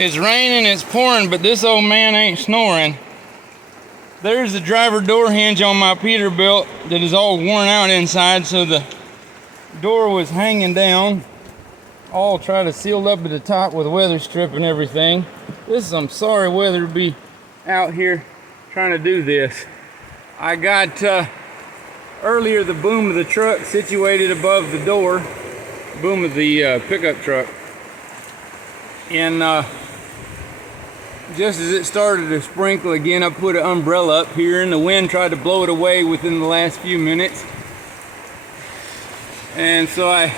It's raining, it's pouring, but this old man ain't snoring. There's the driver door hinge on my Peterbilt that is all worn out inside, so the door was hanging down, all try to seal up at the top with a weather strip and everything. This is some sorry weather to be out here trying to do this. I got earlier the boom of the truck situated above the door, boom of the pickup truck, and just as it started to sprinkle again, I put an umbrella up here, and the wind tried to blow it away within the last few minutes. And so I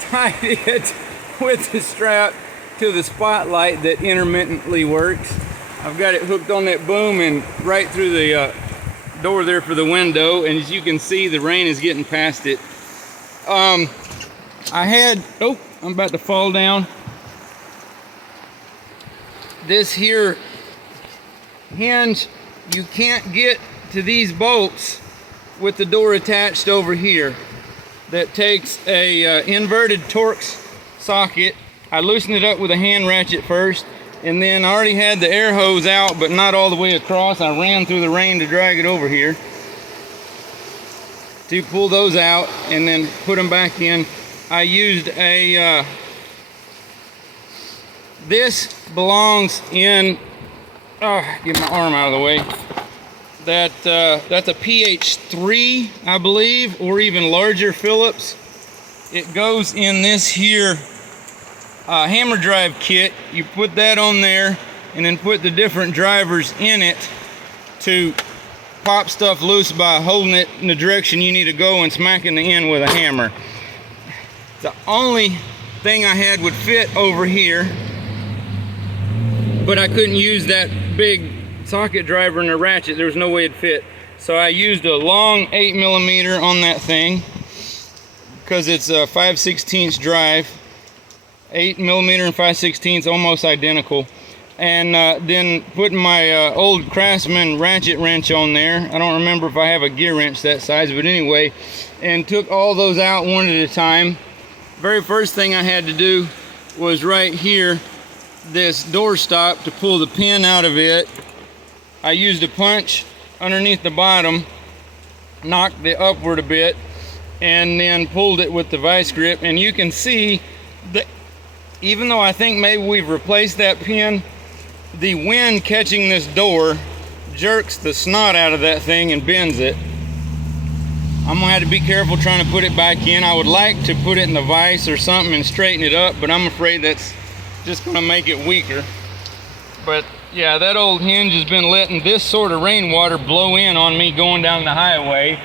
tied it with the strap to the spotlight that intermittently works. I've got it hooked on that boom and right through the door there for the window, and as you can see, the rain is getting past it. I'm about to fall down. This here hinge, you can't get to these bolts with the door attached over here. That takes a inverted Torx socket. I loosened it up with a hand ratchet first, and then I already had the air hose out, but not all the way across. I ran through the rain to drag it over here to pull those out and then put them back in. I used a this belongs in, get my arm out of the way. That's a PH3, I believe, or even larger Phillips. It goes in this here hammer drive kit. You put that on there and then put the different drivers in it to pop stuff loose by holding it in the direction you need to go and smacking the end with a hammer. The only thing I had would fit over here, but I couldn't use that big socket driver and a ratchet. There was no way it'd fit. So I used a long 8mm on that thing because it's a 5/16 drive. 8mm and 5/16, almost identical. And then putting my old Craftsman ratchet wrench on there. I don't remember if I have a gear wrench that size, but anyway, and took all those out one at a time. Very first thing I had to do was right here, this door stop, to pull the pin out of it. I used a punch underneath the bottom, knocked it upward a bit, and then pulled it with the vice grip. And you can see that even though I think maybe we've replaced that pin, the wind catching this door jerks the snot out of that thing and bends it. I'm gonna have to be careful trying to put it back in. I would like to put it in the vise or something and straighten it up, but I'm afraid that's just gonna make it weaker. But yeah, that old hinge has been letting this sort of rainwater blow in on me going down the highway.